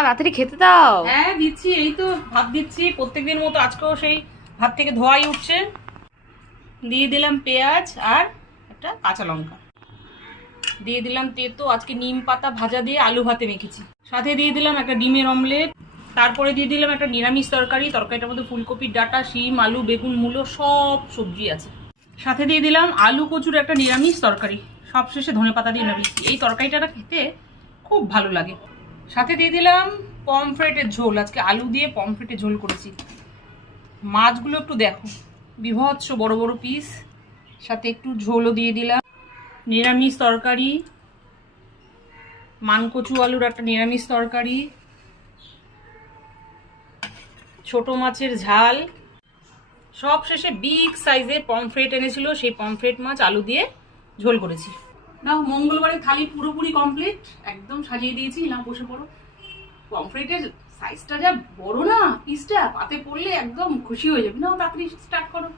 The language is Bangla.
তাড়াতাড়ি খেতে দাও। হ্যাঁ দিচ্ছি, এই তো ভাত দিচ্ছি প্রত্যেকদিন মতো, আজকেও সেই ভাত থেকে ধোয়াই উঠছে। দিয়ে দিলাম পেঁয়াজ আর একটা কাঁচা লঙ্কা, দিয়ে দিলাম তেতো, আজকে নিম পাতা ভাজা দিয়ে আলু ভাতে মেখেছি। সাথে দিয়ে দিলাম একটা ডিমের অমলেট, তারপরে দিয়ে দিলাম একটা নিরামিষ তরকারি। তরকারিটার মধ্যে ফুলকপির ডাঁটা, শিম, আলু, বেগুন, মূলো সব সবজি আছে। সাথে দিয়ে দিলাম আলু কচুর একটা নিরামিষ তরকারি, সবশেষে ধনেপাতা দিয়ে নামিয়েছি। এই তরকারিটা খেতে খুব ভালো লাগে। সাথে দিয়ে দিলাম পমফ্রেটের ঝোল, আজকে আলু দিয়ে পমফ্রেটের ঝোল করেছি। মাছগুলো একটু দেখো, বিভৎস বড় বড় পিস, সাথে একটু ঝোলও দিয়ে দিলাম। নিরামিষ তরকারি, মানকচু আলুর একটা নিরামিষ তরকারি, ছোট মাছের ঝাল, সব শেষে বিগ সাইজের পমফ্রেট এনেছিল, সেই পমফ্রেট মাছ আলু দিয়ে ঝোল করেছি। নাও, মঙ্গলবারে থালি পুরোপুরি কমপ্লিট, একদম সাজিয়ে দিয়েছি। না বসে পড়ো। পমফ্রেটের সাইজটা যা বড় না, পিসটা পাতে পড়লে একদম খুশি হয়ে যাবে। নাও তাড়াতাড়ি স্টার্ট করো।